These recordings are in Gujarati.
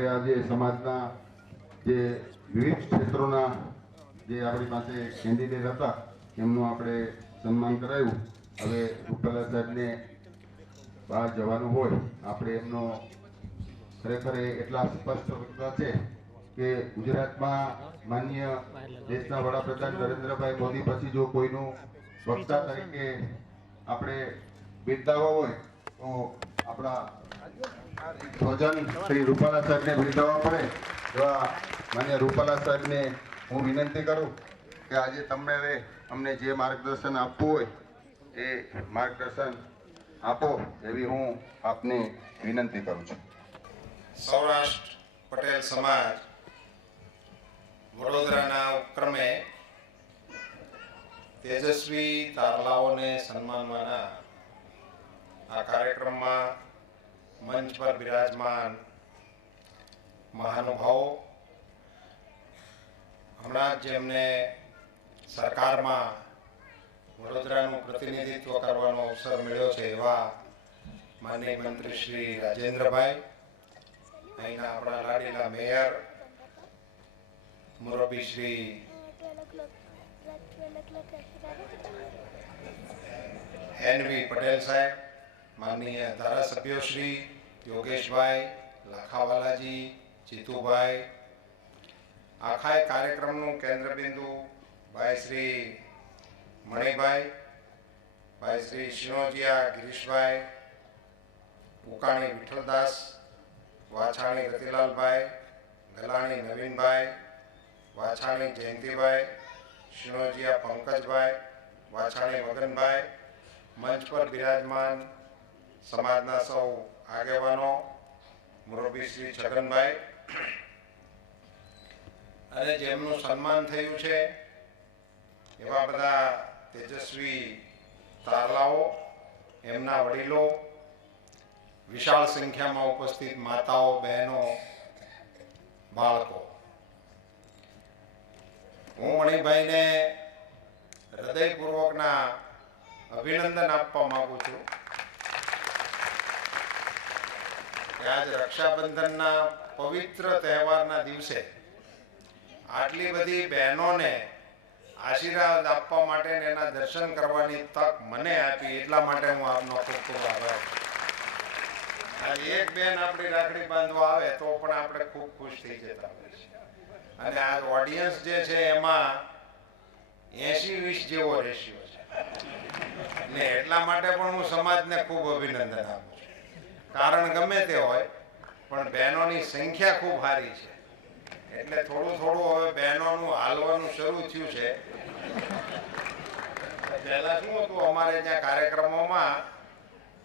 આપણે આજે સમાજના જે વિવિધ ક્ષેત્રોના જે આપણી પાસે કેન્ડિડેટ હતા એમનું આપણે સન્માન કરાયું. હવે રૂપાલા સાહેબને બહાર જવાનું હોય, આપણે એમનો ખરેખર એટલા સ્પષ્ટ વક્તા છે કે ગુજરાતમાં માન્ય દેશના વડાપ્રધાન નરેન્દ્રભાઈ મોદી પછી જો કોઈનું વક્તા તરીકે આપણે બિરદાવવા હોય તો આપણા સ્વજન શ્રી રૂપાલા સાહેબને બિરદાવવા પડે. એવા માન્ય રૂપાલા સાહેબને હું વિનંતી કરું કે આજે તમને હવે અમને જે માર્ગદર્શન આપવું હોય એ માર્ગદર્શન આપો એવી હું આપને વિનંતી કરું છું. સૌરાષ્ટ્ર પટેલ સમાજ વડોદરાના ઉપક્રમે તેજસ્વી તારલાઓને સન્માનવાના આ કાર્યક્રમમાં મંચ પર બિરાજમાન મહાનુભાવો, હમણાં જ જેમને સરકારમાં વડોદરાનું પ્રતિનિધિત્વ કરવાનો અવસર મળ્યો છે એવા માનનીય મંત્રી શ્રી રાજેન્દ્રભાઈ, અહીંના આપણા લાડીલા મેયર મુરબ્બી શ્રી એનવી પટેલ સાહેબ, માનનીય ધારાસભ્યો શ્રી યોગેશભાઈ, લાખાવાલાજી, જીતુભાઈ, આખા કાર્યક્રમનું કેન્દ્રબિંદુ ભાઈ શ્રી મણિભાઈ, ભાઈ શ્રી શિનોજિયા ગિરીશભાઈ, ઉકાણી વિઠ્ઠલદાસ, વાછાણી રતિલાલભાઈ, ગલાણી નવીનભાઈ, વાછાણી જયંતિભાઈ, શિણોજિયા પંકજભાઈ, વાછાણી મગનભાઈ, મંચ પર બિરાજમાન સમાજના સૌ આગેવાનો, મુરબ્બી શ્રી છગનભાઈ, અને જેમનું સન્માન થયું છે એવા બધા તેજસ્વી તારલાઓ, એમના વડીલો, વિશાળ સંખ્યામાં ઉપસ્થિત માતાઓ, બહેનો, બાળકો, હું મણિભાઈને હૃદયપૂર્વકના અભિનંદન આપવા માંગુ છું કે આજ રક્ષાબંધનના પવિત્ર તહેવારના દિવસે આટલી બધી બહેનોને આશીર્વાદ આપવા માટે એના દર્શન કરવાની તક મને આપી, એટલા માટે હું આપનો ખૂબ ખૂબ આભાર. એક બેન આપણી રાખડી બાંધવા આવે તો પણ આપણે ખૂબ ખુશ થઈ જતા હોય છે. અને આ ઓડિયન્સ જે છે એમાં 80-20 જેવો રેશિયો છે ને એટલા માટે પણ હું સમાજને ખૂબ અભિનંદન આપું છું. કારણ ગમે તે હોય પણ બહેનોની સંખ્યા ખૂબ સારી છે એટલે થોડું થોડું હવે બહેનોનું હાલવાનું શરૂ થયું છે. પહેલા શું હતું, અમારે ત્યાં કાર્યક્રમોમાં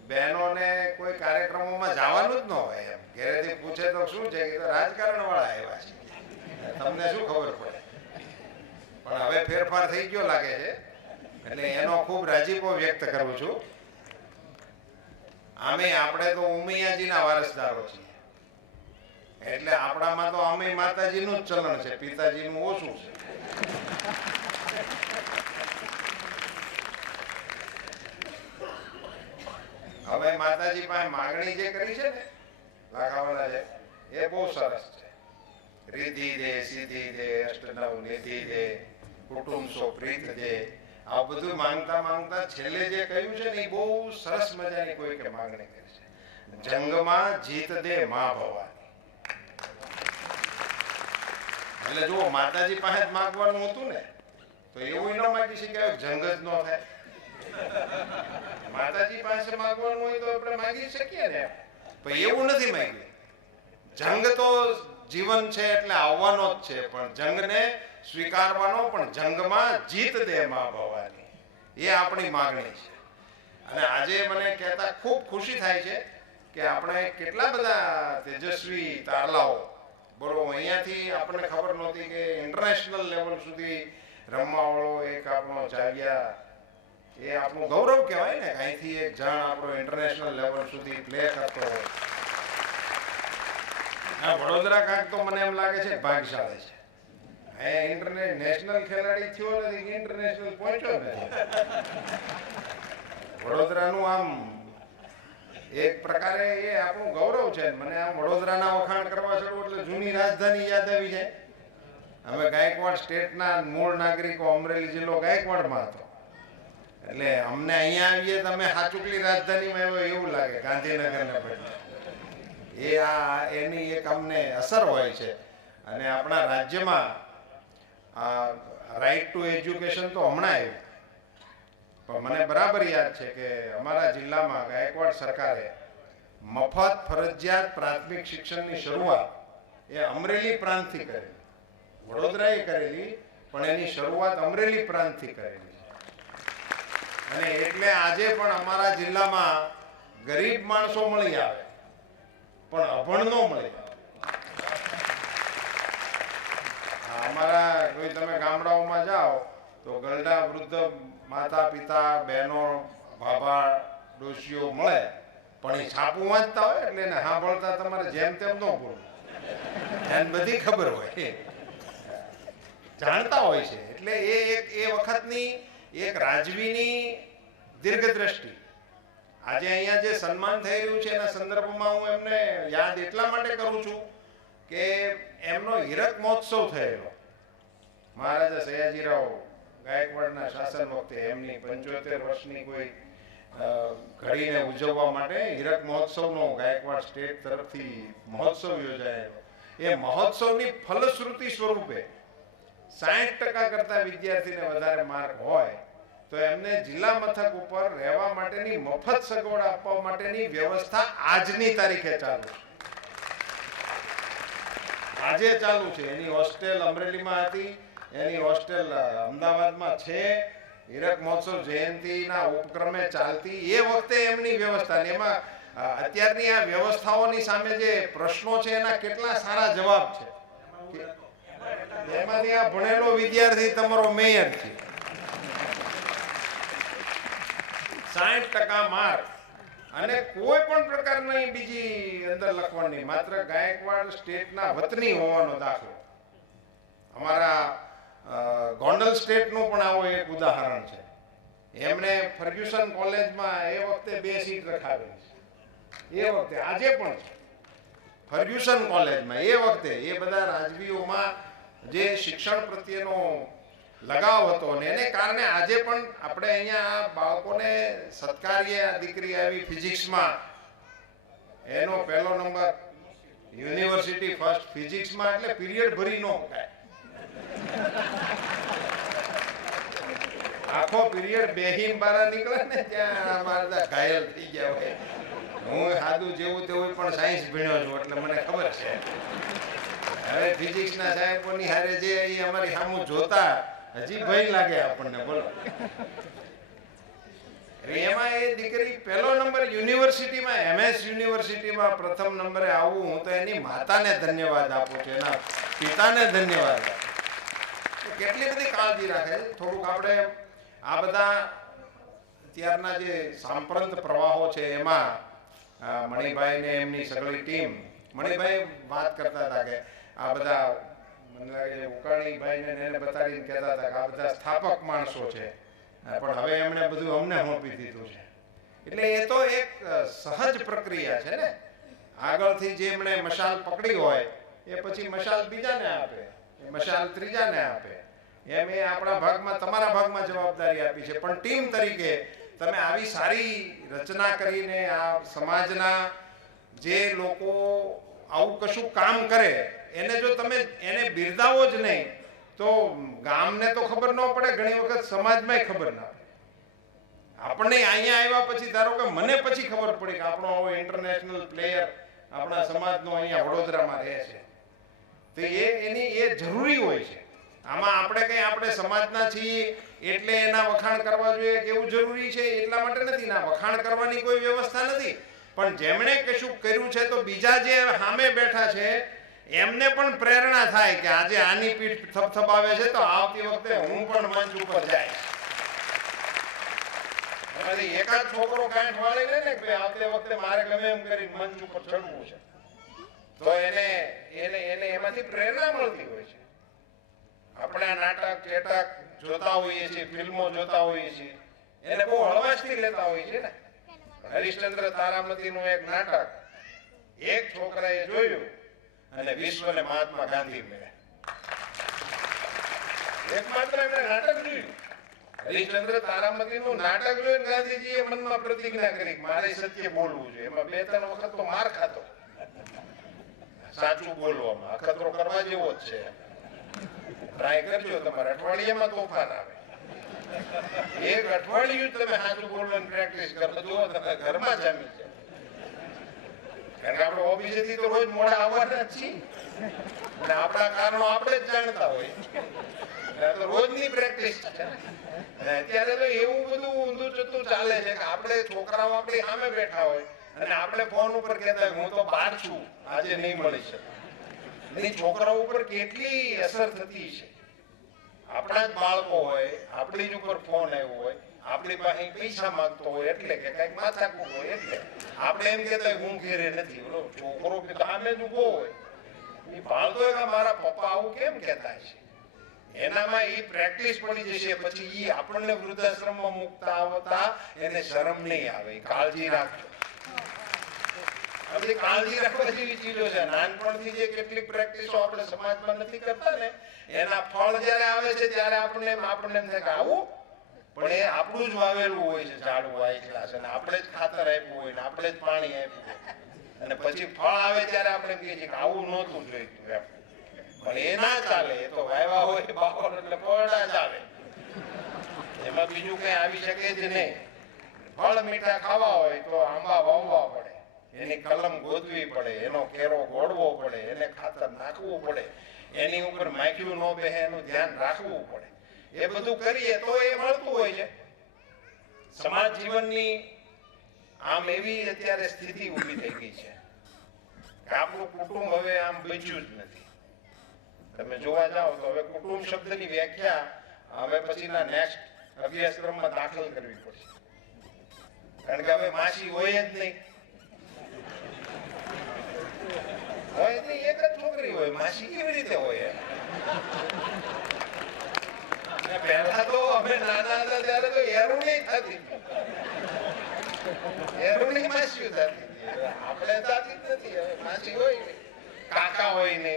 બહેનોને કોઈ કાર્યક્રમોમાં જવાનું જ ન હોય. એમ ઘરેથી પૂછે તો શું છે કે રાજકારણ વાળા આવ્યા છે, તમને શું ખબર પડે. પણ હવે ફેરફાર થઈ ગયો લાગે છે એટલે એનો ખૂબ રાજીપો વ્યક્ત કરું છું. આમે આપણે તો ઉમૈયાજીના વારસદારો છીએ એટલે આપણામાં તો અમે માતાજીનું જ ચલણ છે, પિતાજીનું ઓછું છે. હવે માતાજી પાસે માગણી જે કરી છે ને લાખાવાલા છે એ બહુ સરસ છે. રીધિ દે, સિદ્ધિ દે, અષ્ટનવ નિધિ દે, કુટુંબ સો પ્રીત દે, આ બધું માંગતા માંગતા છેલ્લે જે કહ્યું છે ને એ બહુ સરસ મજાની કોઈ કે માગણી કરી છે. જંગમાં જીત દે મા ભવાની. એટલે જો માતાજી પાસે જ માગવાનું હતું ને તો એવું ન માગી શકાય જંગ જ ન થાય. માતાજી પાસે માગવાનું હોય તો આપણે માગી શકીએ ને, પણ એવું નથી માંગ્યું. જંગ તો જીવન છે એટલે આવવાનો જ છે, પણ જંગને સ્વીકારવાનો, પણ જંગમાં જીત દે મા ભવાની, એ આપણી માગણી છે. અને આજે મને કહેતા ખૂબ ખુશી થાય છે કે આપણે કેટલા બધા તેજસ્વી તારલાઓ, બોલો અહીંયાથી આપણને ખબર નહોતી કે ઇન્ટરનેશનલ લેવલ સુધી રમવાવાળો એક આપણો જાગ્યા, એ આપણું ગૌરવ કહેવાય ને, અહીંથી એક જણ આપણો ઇન્ટરનેશનલ લેવલ સુધી પ્લે કરતો હોય. વડોદરા કાંઈક તો મને એમ લાગે છે ભાગ્યશાળી છે. ઇન્ટરનેશનલ ખેલાડી થયો નથી, ઇન્ટરનેશનલ પહોંચ્યો નથી. વડોદરાનું આમ એક પ્રકારે એ આપણું ગૌરવ છે. મને આ વડોદરાના વખાણ કરવા છોડું એટલે જૂની રાજધાની યાદ આવી જાય. હવે ગાયકવાડ સ્ટેટના મૂળ નાગરિકો, અમરેલી જિલ્લો ગાયકવાડમાં હતો, એટલે અમને અહીંયા આવીએ તમે હાચુકલી રાજધાનીમાં આવ્યો એવું લાગે, ગાંધીનગરને બદલે. એ આ એની એક અમને અસર હોય છે. અને આપણા રાજ્યમાં રાઇટ ટુ એજ્યુકેશન તો હમણાં આવ્યું, પણ મને બરાબર યાદ છે કે અમારા જિલ્લામાં ગાયકવાડ સરકારે મફત ફરજિયાત પ્રાથમિક શિક્ષણની શરૂઆત એ અમરેલી પ્રાંતથી કરેલી. વડોદરાએ કરેલી, પણ એની શરૂઆત અમરેલી પ્રાંતથી કરેલી. અને એટલે આજે પણ અમારા જિલ્લામાં ગરીબ માણસો મળી આવે, પણ અભણ નો મળી આવે. અમારા કોઈ તમે ગામડાઓમાં જાઓ તો ગરડા વૃદ્ધ માતા પિતા, બહેનો, ભાભા, ડોશીઓ મળે, પણ એ છાપું વાંચતા હોય એટલે એને સાંભળતા તમારે જેમ તેમ ન બોલવું, એને બધી ખબર હોય, જાણતા હોય છે. એટલે એ વખતની એક રાજવીની દીર્ઘદ્રષ્ટિ. આજે અહીંયા જે સન્માન થઈ રહ્યું છે એના સંદર્ભમાં હું એમને યાદ એટલા માટે કરું છું કે એમનો હીરક મહોત્સવ થયેલો મહારાજા સયાજીરાવ ગાયકવાડના શાસન વખતે. એમની 75 વર્ષની કોઈ ઘડીને ઉજવવા માટે હીરક મહોત્સવનો ગાયકવાડ સ્ટેટ તરફથી મહોત્સવ યોજાયેલો. એ મહોત્સવની ફલશ્રુતિ સ્વરૂપે 60% કરતા વિદ્યાર્થીને વધારે માર્ક હોય તો એમને જિલ્લા મથક ઉપર રહેવા માટેની મફત સગવડ આપવા માટેની વ્યવસ્થા આજની તારીખે ચાલુ છે. આજે ચાલુ છે. એની હોસ્ટેલ અમરેલીમાં હતી, એની હોસ્ટેલ અમદાવાદમાં છે. હીરક મહોત્સવ જયંતિના ઉપક્રમે ચાલતી એ વખતે એમની વ્યવસ્થા. એમાં અત્યારની આ વ્યવસ્થાઓની સામે જે પ્રશ્નો છે એના કેટલા સારા જવાબ છે. એમાંથી આ ભણેલો વિદ્યાર્થી તમારો મેયર છે. 60% માર્ક અને કોઈ પણ પ્રકારની બીજી અંદર લખવાની, માત્ર ગાયકવાડ સ્ટેટના વતની હોવાનો દાખલો. અમારા ગોંડલ સ્ટેટનું પણ આવો એક ઉદાહરણ છે. એમણે ફર્ગ્યુસન કોલેજમાં એ વખતે 2 સીટ રખાવેલી છે. એ વખતે આજે પણ છે ફર્ગ્યુસન કોલેજમાં. એ વખતે એ બધા રાજવીઓમાં જે શિક્ષણ પ્રત્યેનો લગાવ હતો ને એને કારણે આજે પણ આપણે અહીંયા બાળકોને સત્કારીએ. આ દીકરી આવી ફિઝિક્સમાં, એનો પહેલો નંબર, યુનિવર્સિટી ફર્સ્ટ ફિઝિક્સમાં, એટલે પીરિયડ ભરી ન મુકાય. આખો પીરિયડ બેહીન બહાર નીકળે ને ત્યાં મારા ઘાયલ થઈ ગયા હોય. હું સાદું જેવું તેવું પણ સાયન્સ ભણ્યો છું એટલે મને ખબર છે. હવે ફિઝિક્સના સાહેબોની હારે જે એ અમારી સામું જોતા હજી ભય લાગે આપણને. બોલો, એમાં એ દીકરી પહેલો નંબર યુનિવર્સિટીમાં, MS યુનિવર્સિટીમાં પ્રથમ નંબરે આવવું, હું તો એની માતાને ધન્યવાદ આપું છું, એના પિતાને ધન્યવાદ આપું. કેટલી બધી કાળજી રાખે છે. થોડુંક આપણે આ બધા અત્યારના જે સાંપ્રત પ્રવાહો છે એમાં મણિભાઈ ને એમની સગળી ટીમ, મણિભાઈ વાત કરતા હતા કે આ બધા મને લાગે ઉકાણીભાઈ ને એને બતાડીને કહેતા હતા કે આ બધા સ્થાપક માણસો છે, પણ હવે એમણે બધું અમને સોંપી દીધું છે. એટલે એ તો એક સહજ પ્રક્રિયા છે ને. આગળથી જે એમણે મશાલ પકડી હોય એ પછી મશાલ બીજાને આપે, મશાલ ત્રીજાને આપે. એમ એ આપણા ભાગમાં, તમારા ભાગમાં જવાબદારી આપી છે. પણ ટીમ તરીકે તમે આવી સારી રચના કરીને આ સમાજના જે લોકો આવું કશું કામ કરે એને જો તમે એને બિરદાવો જ નહીં તો ગામને તો ખબર ન પડે, ઘણી વખત સમાજમાં ખબર ના પડે. આપણને અહીંયા આવ્યા પછી, ધારો કે મને પછી ખબર પડી કે આપણો આવો ઇન્ટરનેશનલ પ્લેયર આપણા સમાજનો અહીંયા વડોદરામાં રહે છે, તો એની એ જરૂરી હોય છે. આમાં આપણે કઈ આપણે સમાજના છીએ એટલે એના વખાણ કરવા જોઈએ કે એવું જરૂરી છે એટલા માટે નથી. ના, વખાણ કરવાની કોઈ વ્યવસ્થા નથી, પણ જેમણે કશું કર્યું છે તો બીજા જે સામે બેઠા છે એમને પણ પ્રેરણા થાય કે આજે આની પીઠ થપથપાવે છે તો આવતી વખતે હું પણ મંચ ઉપર જાય. એકાદ છોકરો ગાંઠ વાળી લે ને કે આવતી વખતે મારે ગમે એમ કરી મંચ ઉપર ચડવું છે, તો એને એમાંથી પ્રેરણા મળતી હોય છે. આપણે નાટક ચેટક જોતા હોઈએ છીએ, ફિલ્મો જોતા હોઈએ છીએ, એને બહુ હળવાશથી લેતા હોઈએ છીએ ને. હરિશ્ચંદ્ર તારામતીનું એક નાટક એક છોકરાએ જોયું અને વિશ્વને મહાત્મા ગાંધી મળ્યા. એકમાત્ર એમણે નાટક જોયું. હરિશ્ચંદ્ર તારામતીનું નાટક જોઈને ગાંધીજીએ મનમાં પ્રતિજ્ઞા કરી મારે સત્ય બોલવું જોઈએ. એમાં 2-3 વખત તો માર ખાતો, સાચું બોલવામાં અખતરો કરવા જેવો જ છે. ટ્રાય કરજો, તમારે અઠવાડિયામાં તોફાન આવે. એક અઠવાડિયું તમે સાચું બોલવાની પ્રેક્ટિસ કરો, જુઓ તમે ઘરમાં જામી જાય. કારણ કે આપણે ઓફિસેથી તો રોજ મોડા આવવાના જ છીએ અને આપણા કારણો આપણે જ જાણતા હોય. તો રોજની પ્રેક્ટિસ છે. અત્યારે તો એવું બધું ઊંધું ચતું ચાલે છે કે આપણે છોકરાઓ આપણી સામે બેઠા હોય અને આપણે ફોન ઉપર કહેતા હોય હું તો બહાર છું, આજે નહીં મળી શકે. એની છોકરાઓ ઉપર કેટલી અસર થતી છે. આપણા જ બાળકો હોય, આપણી જ ઉપર ફોન આવ્યો હોય, આપણી પાસે પૈસા માંગતો હોય એટલે કે કઈક માથાકૂટ હોય એટલે આપણે એમ કહેતા હોય હું ઘેરે નથી. બોલો છોકરો કે સામે જ ઉભો હોય એ ભાળતો હોય કે મારા પપ્પા આવું કેમ કહેતા છે. એનામાં એ પ્રેક્ટિસ પડી જશે. પછી એ આપણને વૃદ્ધાશ્રમમાં મૂકતા આવતા એને શરમ નહીં આવે. કાળજી રાખજો. આપણી કાળજી રાખવા જેવી ચીજો છે. નાનપણથી જે કેટલીક પ્રેક્ટિસો આપણે સમાજમાં નથી કરતા ને એના ફળ જયારે આવે છે ત્યારે આપણને એમ થાય કે આવું પણ એ આપણું જ વાવેલું હોય છે ઝાડવું આટલા છે અને આપણે જ ખાતર આપ્યું હોય ને આપણે જ પાણી આપ્યું હોય અને પછી ફળ આવે ત્યારે આપણે કહીએ છીએ કે આવું નહોતું જોઈતું એમ. પણ એ ના ચાલે. એ તો વાવ્યા હોય બાપા એટલે પોરડા ચાલે. એમાં બીજું કઈ આવી શકે જ નહીં. ફળ મીઠા ખાવા હોય તો આંબા વાવવા પડે, એની કલમ ગોતવી પડે, એનો કેરો ગોળવો પડે, એને ખાતર નાખવું પડે, એની ઉપર માખ્યું ન બેહે એનું ધ્યાન રાખવું પડે. એ બધું કરીએ તો એ મળતું હોય છે. સમાજ જીવનની આમ એવી અત્યારે સ્થિતિ ઊભી થઈ ગઈ છે કે આપણું કુટુંબ હવે આમ બચ્યું જ નથી. તમે જોવા જાઓ તો હવે કુટુંબ શબ્દની વ્યાખ્યા હવે પછીના નેક્સ્ટ અભ્યાસક્રમમાં દાખલ કરવી પડશે. કારણ કે હવે માસી હોય જ નહીં. હોય નહીં, એક જ છોકરી હોય, માસી કેવી રીતે હોય? પહેલા તો અમે નાના હતા ત્યારે તો એરુણી થતી, એરુણી માસી થતી. આપણે થતી જ નથી. હવે માસી હોય ને, કાકા હોય ને,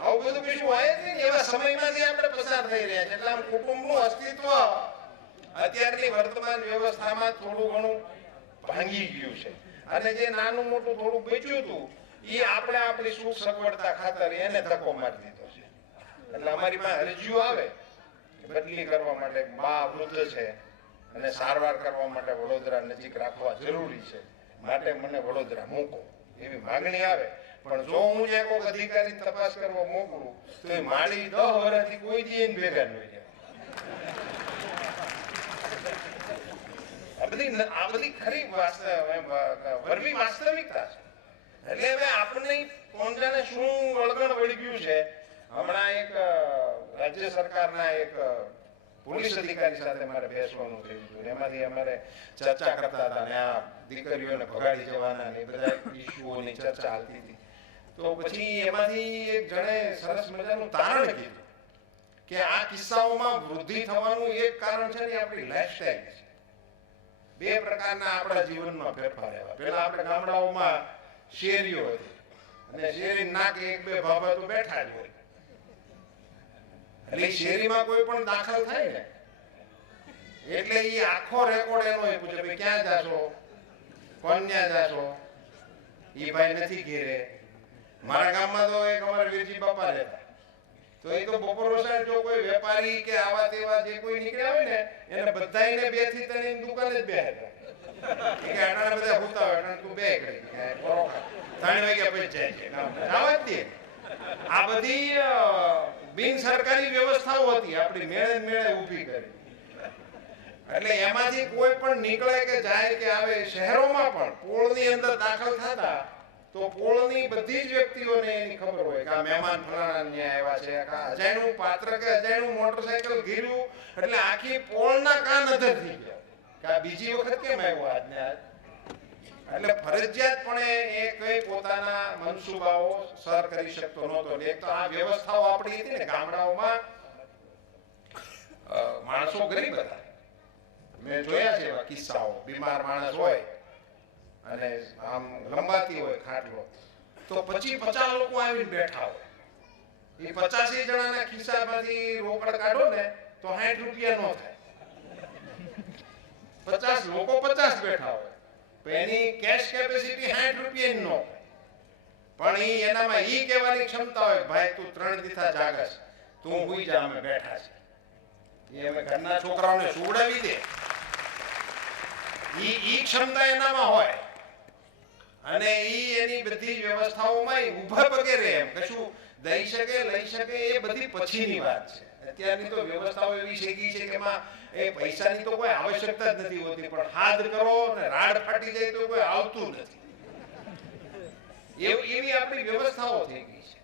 આવું બધું કશું હોય જ નહીં. એવા સમયમાંથી આપણે પસાર થઈ રહ્યા છે. એટલે આમ કુટુંબનું અસ્તિત્વ અત્યારની વર્તમાન વ્યવસ્થામાં થોડું ઘણું ભાંગી ગયું છે. અને જે નાનું મોટું થોડું બચ્યું હતું એ આપણે આપણી સુખ સગવડતા ખાતર એને ધક્કો મારી દીધો છે. એટલે અમારી પાસે અરજીઓ આવે બદલી કરવા માટે, બા વૃદ્ધ છે અને સારવાર કરવા માટે વડોદરા નજીક રાખવા જરૂરી છે, માટે મને વડોદરા મૂકો એવી માંગણી આવે. પણ જો હું જે કોઈ અધિકારી તપાસ કરવા મોકલું તો એ માળી 10 વર્ષથી કોઈ દી એને ભેગા ન હોય. આ બધી ખરી વરવી વાસ્તવિકતા છે. એટલે હવે આપણને કોણ જાણે શું વળગણ વળી ગયું છે. હમણાં એક રાજ્ય સરકારના એક પોલીસ અધિકારી સાથે મારે બેસવાનું થયું હતું. એમાંથી અમારે ચર્ચા કરતા હતા અને આ દીકરીઓને ભગાડી જવાના ને બધા ઇસ્યુઓની ચર્ચા હાલતી હતી. તો પછી એમાંથી એક જણે સરસ મજાનું તારણ કીધું કે આ કિસ્સાઓમાં વૃદ્ધિ થવાનું એક કારણ છે ને આપણી લાઈફસ્ટાઈલ છે. 2 પ્રકારના આપણા જીવનમાં ફેરફાર આવ્યા. પહેલા આપણે ગામડાઓમાં શેરીઓ હતી અને શેરી નાકે 1-2 ભાભા તો બેઠા જ હોય. એટલે શેરીમાં કોઈ પણ દાખલ થાય ને એટલે એ આખો રેકોર્ડ એનો પૂછે ભાઈ ક્યાં જાશો, કોણ ત્યાં જાશો, એ ભાઈ નથી ઘેરે. મારા ગામમાં તો એક અમારા વીરજી બાપા રહેતા. તો એ તો બપોર સાંજ જો કોઈ વેપારી કે આવા તેવા જે કોઈ નીકળ્યા હોય ને એને બધાયને 2 થી 3 ની દુકાને જ બેહતા. કે આટલા બધા હુતા હોય એટલે તું બે કરી પરોખા 3 વાગ્યા પછી જાય છે આવા જ દે. આ બધી બિન સરકારી વ્યવસ્થાઓ હતી આપણી મેળે ઊભી કરી. એટલે એમાંથી કોઈ પણ નીકળે કે જાય કે આવે શહેરોમાં પણ પોળની અંદર દાખલ થતા તો પોળની બધી જ વ્યક્તિઓને એની ખબર હોય કે આ મહેમાન ફલાણા અહીંયા આવ્યા છે, કે અજાણ્યું પાત્ર કે અજાણ્યું મોટરસાયકલ ગીર્યું એટલે આખી પોળના કાન અધર થઈ ગયા કે આ બીજી વખત કેમ આવ્યો આજને આજ. એટલે ફરજિયાતપણે એ કઈ પોતાના મનસુબાઓ સર કરી શકતો નહોતો. એક તો આ વ્યવસ્થાઓ આપણી હતી ને ગામડાઓમાં માણસો ગરીબ હતા. મેં જોયા છે એવા કિસ્સાઓ. બીમાર માણસ હોય અને આમ લંબાતી હોય ખાટલો, તો 25-50 લોકો આવીને બેઠા હોય. એ 85 જણાના ખિસ્સામાંથી રોકડ કાઢો ને તો 60 રૂપિયા નો થાય. 50 લોકો 50 બેઠા હોય તો એની કેશ કેપેસિટી 60 રૂપિયાની નો હોય. પણ એનામાં કહેવાની ક્ષમતા હોય, ભાઈ તું 3 દીથા જાગસ, તું હુઈ જા, અમે બેઠા છે. અમે ઘરના છોકરાઓને સુવડાવી દે. ઈ ક્ષમતા એનામાં હોય અને એની બધી વ્યવસ્થાઓમાં ઊભા પગે રહે, એમ કશું દઈ શકે લઈ શકે એ બધી પછીની વાત છે. અત્યારની તો વ્યવસ્થાઓ એવી છે કે એમાં એ પૈસાની તો કોઈ આવશ્યકતા જ નથી હોતી, પણ હાથ કરો ને રાડ ફાટી જાય તો કોઈ આવતું નથી. એવી આપણી વ્યવસ્થાઓ થઈ ગઈ છે.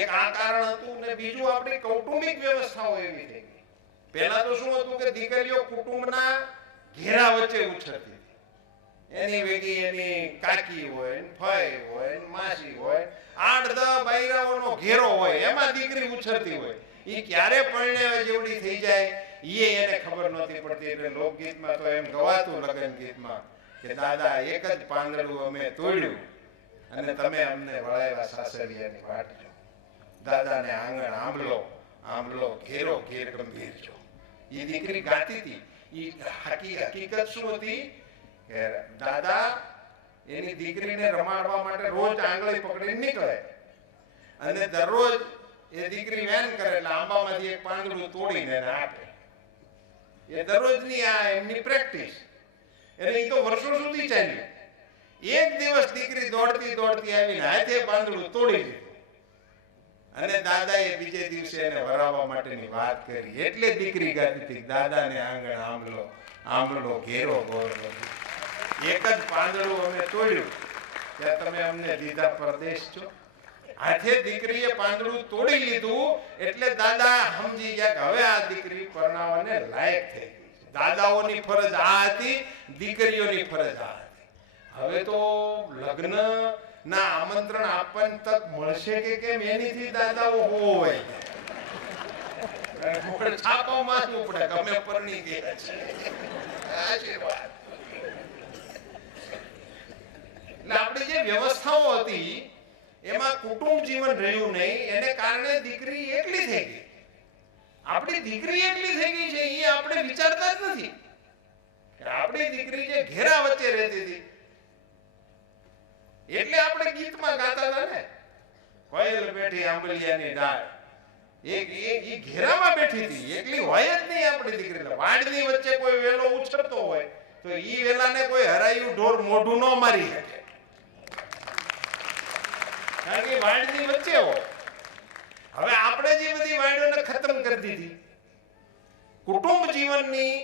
એક આ કારણ હતું ને બીજું આપણી કૌટુંબિક વ્યવસ્થાઓ એવી થઈ ગઈ. પહેલા તો શું હતું કે દીકરીઓ કુટુંબના ઘેરા વચ્ચે ઉછરતી. એની વેગી એની કાકી હોય, ફઈ હોય, માસી હોય, 8-10 બૈરાઓનો ઘેરો હોય, એમાં દીકરી ઉછરતી હોય. ઈ ક્યારે પરણે જેવડી થઈ જાય એને ખબર નહોતી પડતી. એટલે લોકગીતમાં તો એમ ગવાતું, લગ્ન ગીતમાં, કે દાદા એક જ પાંદડું અમે તોડ્યું અને તમે અમને વળાવ્યા સાસરિયાની વાટ જો. દાદાને આંગણ આંબલો આંબલો, ઘેરો ઘેર ગંભીર જો. ઈ દીકરી ગાતી હતી. ઈ હકીકત શું હતી કે દાદા એની દીકરીને રમાડવા માટે રોજ આંગળી પકડીને નીકળે અને દરરોજ એ દીકરી વેન કરે એટલે આંબામાંથી એક પાંદડું તોડીને એને આપે. એ દરરોજની આ એમની પ્રેક્ટિસ. એટલે એ તો વર્ષો સુધી ચાલ્યું. એક દિવસ દીકરી દોડતી દોડતી આવીને હાથે પાંદડું તોડી દીધું અને દાદાએ બીજે દિવસે એને વરાવવા માટેની વાત કરી. એટલે દીકરી ગાતી હતી, દાદાને આંગણ આંબલો આંબલો, ઘેરો ગોરલો. એક જ પાંદડું અમે તોડ્યું ત્યાં તમે અમને દીધા પરદેશ છો. હાથે દીકરીએ પાંદડું તોડી લીધું એટલે દાદા સમજી ગયા કે હવે આ દીકરી પરણાવવાને લાયક થઈ ગઈ છે. દાદાઓની ફરજ આ હતી, દીકરીઓની ફરજ આ હતી. હવે તો લગ્ન ના આમંત્રણ આપવાની તક મળશે કે કેમ એનીથી દાદાઓ હોય છાપો મારવું પડે કે અમે પરણી ગયા છે. આશીર્વાદ. એટલે આપણી જે વ્યવસ્થાઓ હતી એમાં કુટુંબ જીવન રહ્યું નહીં. એને કારણે દીકરી એકલી થઈ ગઈ. આપણી દીકરી એકલી થઈ ગઈ છે એ આપણે વિચારતા જ નથી. આપણી દીકરી જે ઘેરા વચ્ચે રહેતી હતી એટલે આપણે ગીતમાં ગાતા હતા ને, કોયલ બેઠી આંબલિયાની ડાળ. એક ઘેરામાં બેઠી હતી, એકલી હોય જ નહીં આપણી દીકરી. વાડની વચ્ચે કોઈ વેલો ઉછળતો હોય તો ઈ વેલાને કોઈ હરાયું ઢોર મોઢું ન મારી શકે, કારણ કે વાડની વચ્ચે હોય. હવે આપણે જે બધી વાડોને ખતમ કરી દીધી. કુટુંબ જીવનની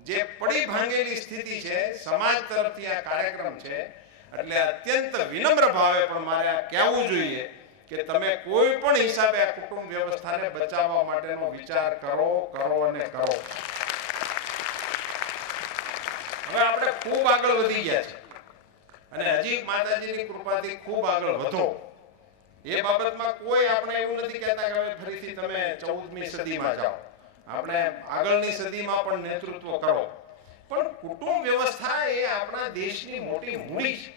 જે પડી ભાંગેલી સ્થિતિ છે, સમાજ તરફથી આ કાર્યક્રમ છે. એટલે અત્યંત વિનમ્ર ભાવે પણ મારે આ કહેવું જોઈએ કે તમે કોઈ પણ હિસાબે આ કુટુંબ વ્યવસ્થાને બચાવવા માટેનો વિચાર કરો અને કરો. હવે આપણે ખૂબ આગળ વધી ગયા છે અને હજી માતાજીની કૃપાથી ખૂબ આગળ વધો. એ બાબતમાં કોઈ આપણે એવું નથી કહેતા કે હવે ફરીથી તમે 14મી સદીમાં જાઓ. આપણે આગળની સદીમાં પણ નેતૃત્વ કરો. પણ કુટુંબ વ્યવસ્થા એ આપણા દેશની મોટી મૂડી છે.